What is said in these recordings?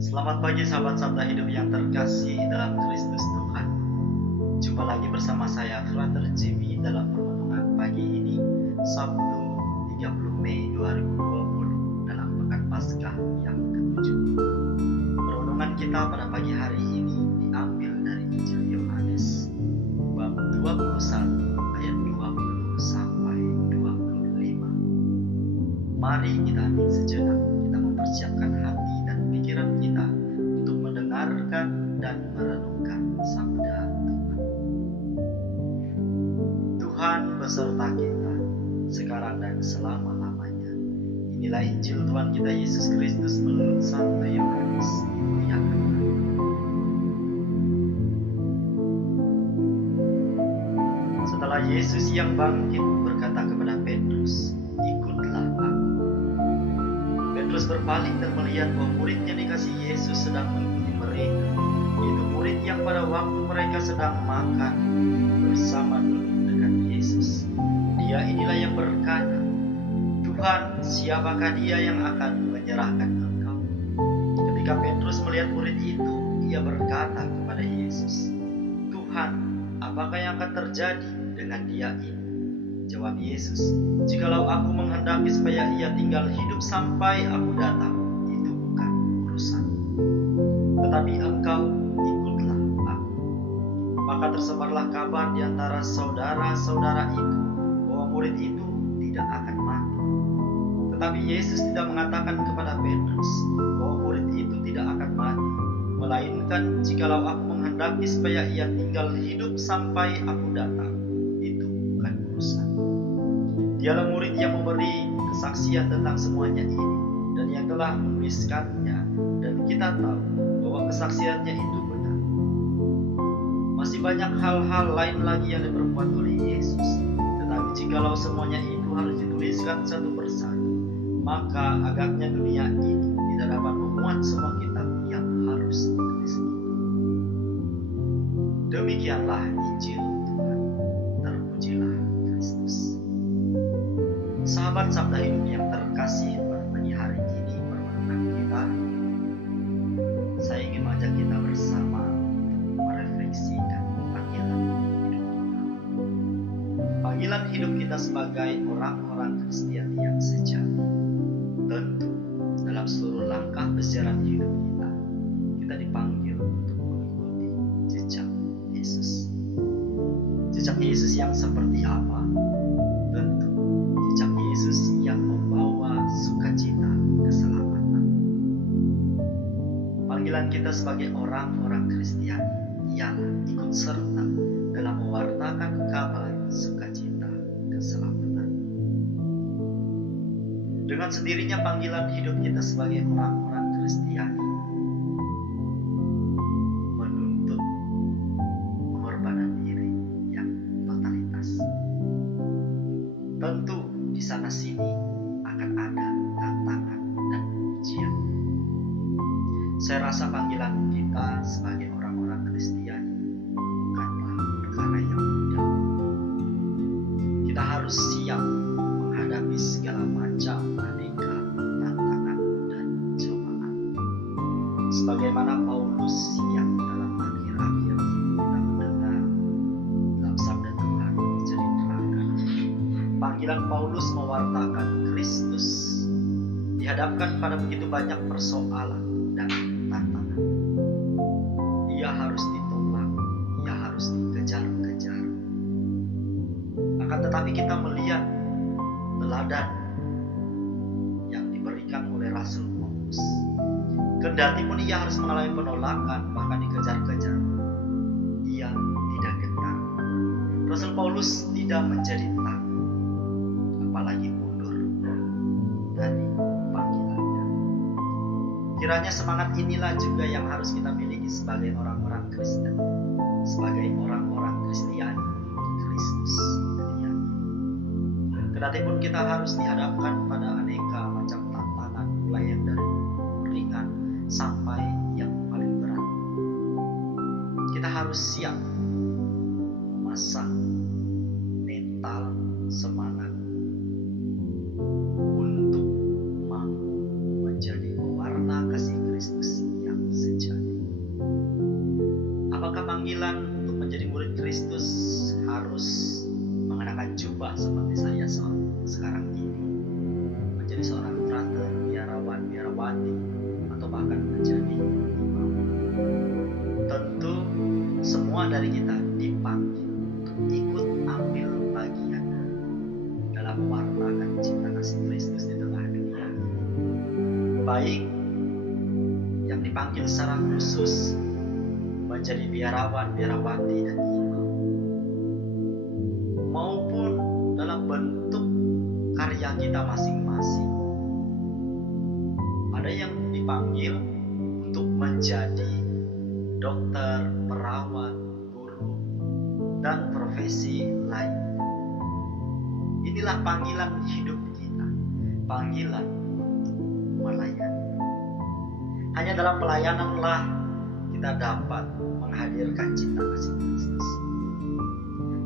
Selamat pagi sahabat Sabda Hidup yang terkasih dalam Kristus Tuhan. Jumpa lagi bersama saya Frater Jimmy dalam permenungan pagi ini, Sabtu 30 Mei 2020 dalam Pekan Paskah yang ke-7. Permenungan kita pada pagi hari ini diambil dari Injil Yohanes bab 21 ayat 20 sampai 25. Mari kita hening sejenak, kita mempersiapkan hati dan pikiran kita untuk mendengarkan dan merenungkan sabda Tuhan. Tuhan beserta kita sekarang dan selama-lamanya. Inilah Injil Tuhan kita Yesus Kristus menurut Santo Yohanes. Muliakanlah. Setelah Yesus yang bangkit berkata kepada Petrus, "Ikutlah aku." Petrus berpaling dan melihat bahwa muridnya dikasih Yesus sedang mengikuti mereka, yaitu murid yang pada waktu mereka sedang makan bersama duduk dengan Yesus. Dia inilah yang berkata, "Tuhan, siapakah dia yang akan menyerahkan Engkau?" Ketika Petrus melihat murid itu, ia berkata kepada Yesus, "Tuhan, apakah yang akan terjadi dengan dia ini?" Jawab Yesus, "Jikalau aku menghendaki supaya ia tinggal hidup sampai aku datang, itu bukan urusan. Tetapi engkau ikutlah aku." Maka tersebarlah kabar di antara saudara-saudara itu bahwa murid itu tidak akan mati. Tetapi Yesus tidak mengatakan kepada Petrus bahwa murid itu tidak akan mati, melainkan jikalau aku menghendaki supaya ia tinggal hidup sampai aku datang, itu bukan urusan. Dialah murid yang memberi kesaksian tentang semuanya ini dan yang telah menuliskannya, dan kita tahu bahwa kesaksiannya itu benar. Masih banyak hal-hal lain lagi yang diperbuat oleh Yesus, tetapi jikalau semuanya itu harus dituliskan satu persatu, maka agaknya dunia ini tidak dapat memuat semua kitab yang harus ditulis itu. Demikianlah Injil Tuhan. Terpujilah Kristus. Sahabat Sabda Hidup yang terkasih, pada pagi hari ini permenungan kita, saya ingin mengajak kita bersama untuk merefleksikan panggilan hidup kita. Panggilan hidup kita sebagai orang-orang Kristen yang sejati. Tentu dalam seluruh langkah perjalanan hidup kita dipanggil untuk mengikuti jejak Yesus. Jejak Yesus yang seperti apa? Tentu jejak Yesus yang membawa sukacita keselamatan. Panggilan kita sebagai orang-orang Kristiani ialah ikut serta dalam mewartakan kabar sukacita keselamatan. Dengan sendirinya panggilan hidup kita sebagai orang-orang Kristiani menuntut pengorbanan diri yang totalitas. Tentu di sana sini akan ada tantangan dan ujian. Saya rasa panggilan kita sebagai orang-orang Kristiani bukanlah perkara yang mudah. Kita harus siap menghadapi segala macam aneka tantangan dan cobaan. Sebagaimana Paulus yang dalam akhir-akhir kita mendengar dalam sabda Tuhan diceritakan, panggilan Paulus mewartakan Kristus dihadapkan pada begitu banyak persoalan dan tantangan. Ia harus ditolak, ia harus dikejar-kejar. Akan tetapi kita melihat teladan yang diberikan oleh Rasul Paulus. Kendati pun ia harus mengalami penolakan, bahkan dikejar-kejar, ia tidak gentar. Rasul Paulus tidak menjadi takut, apalagi mundur dari panggilannya. Kiranya semangat inilah juga yang harus kita miliki sebagai orang-orang Kristen, sebagai orang-orang Kristiani Kristus di dunia ini. Kendati pun kita harus dihadapkan pada aneka macam tantangan, mulai yang dari ringan sampai yang paling berat. Kita harus siap memasang mental semangat untuk mampu menjadi pewarta kasih Kristus yang bupati, atau bahkan menjadi imam. Tentu semua dari kita dipanggil untuk ikut ambil bagian dalam mewartakan cinta kasih Kristus di tengah dunia ini. Baik yang dipanggil secara khusus menjadi biarawan, biarawati, dan imam, maupun dalam bentuk karya kita masing-masing. Ada yang dipanggil untuk menjadi dokter, perawat, guru, dan profesi lain. Inilah panggilan hidup kita, panggilan untuk melayani. Hanya dalam pelayananlah kita dapat menghadirkan cinta kasih Kristus.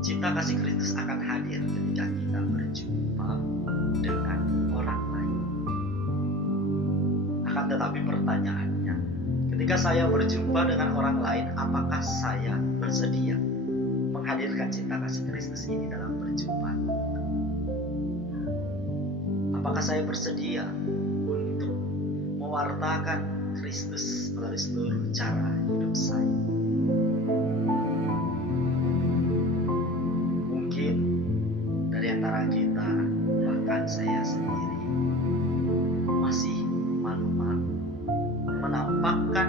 Cinta kasih Kristus akan hadir ketika kita berjumpa dengan orang lain. Akan tetapi pertanyaannya, ketika saya berjumpa dengan orang lain, apakah saya bersedia menghadirkan cinta kasih Kristus ini dalam perjumpaan? Apakah saya bersedia untuk mewartakan Kristus melalui seluruh cara hidup saya? Mungkin dari antara kita, bahkan saya sendiri, masih malu-malu menampakkan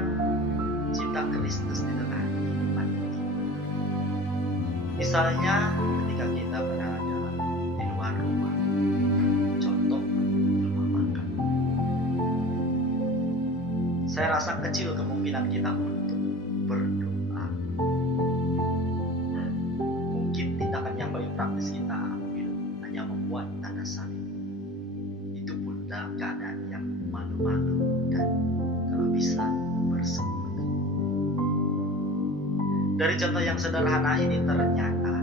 cinta Kristus di tengah kehidupan kita. Misalnya ketika kita berada di luar rumah, contoh rumah makan, saya rasa kecil kemungkinan kita untuk berdoa. Mungkin tindakan yang paling praktis kita ambil hanya membuat tanda salib. Itu pun dalam keadaan yang malu-malu dan kalau bisa bersembunyi. Dari contoh yang sederhana ini ternyata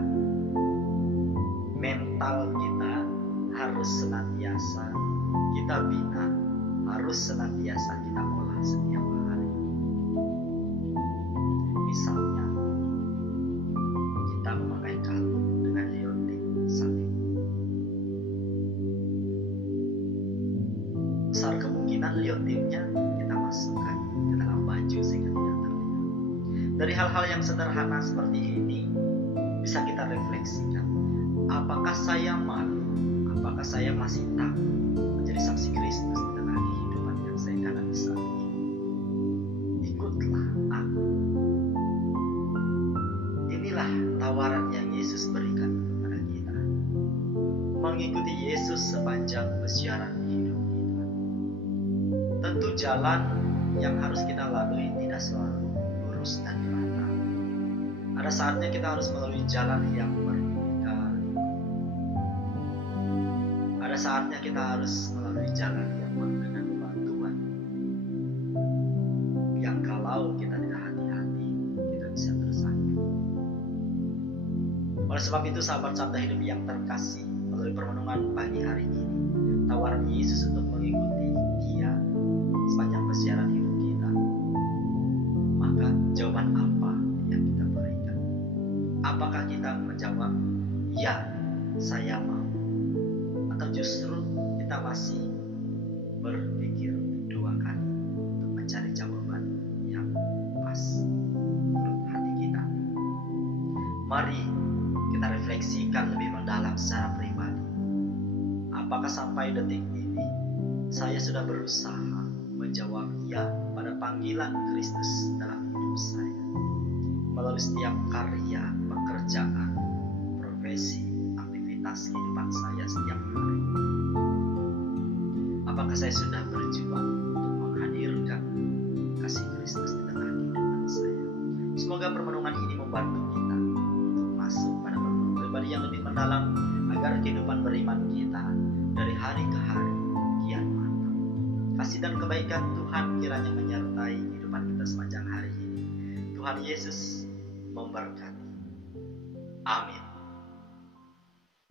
mental kita harus senantiasa kita bina, harus senantiasa kita olah setiap hari. Misalnya kita memakai kalung dengan liontin salib. Besar kemungkinan liontinnya kita masukkan ke dalam baju sehingga tidak terlihat. Dari hal-hal yang sederhana seperti ini bisa kita refleksikan. Apakah saya malu? Apakah saya masih takut menjadi saksi Kristus di tengah kehidupan yang saya jalani saat ini? Ikutlah aku. Inilah tawaran yang Yesus berikan kepada kita. Mengikuti Yesus sepanjang perjalanan hidup kita. Tentu jalan yang harus kita lalui tidak selalu lurus dan rata. Ada saatnya kita harus melalui jalan yang berliku-liku. Ada saatnya kita harus melalui jalan yang penuh dengan bebatuan, yang kalau kita tidak hati-hati, kita bisa tersandung. Oleh sebab itu, sahabat sabda hidup yang terkasih, melalui permenungan pagi hari ini, tawaran Yesus untuk mengikuti Dia sepanjang perjalanan hidup kita. Maka jawaban apa yang kita berikan? Apakah kita menjawab, ya, saya mau? Atau justru kita masih berpikir dua kali untuk mencari jawaban yang pas menurut hati kita? Mari kita refleksikan lebih mendalam secara pribadi. Apakah sampai detik ini saya sudah berusaha menjawab ya pada panggilan Kristus dalam hidup saya, melalui setiap karya, pekerjaan, profesi, aktivitas kehidupan saya setiap hari? Apakah saya sudah berjuang untuk menghadirkan kasih Kristus di tengah kehidupan saya? Semoga permenungan ini membantu kita untuk masuk pada permenungan pribadi yang lebih mendalam, agar kehidupan beriman kita dari hari ke hari kian mantap. Kasih dan kebaikan Tuhan kiranya menyertai kehidupan kita sepanjang hari ini. Tuhan Yesus memberkati. Amin.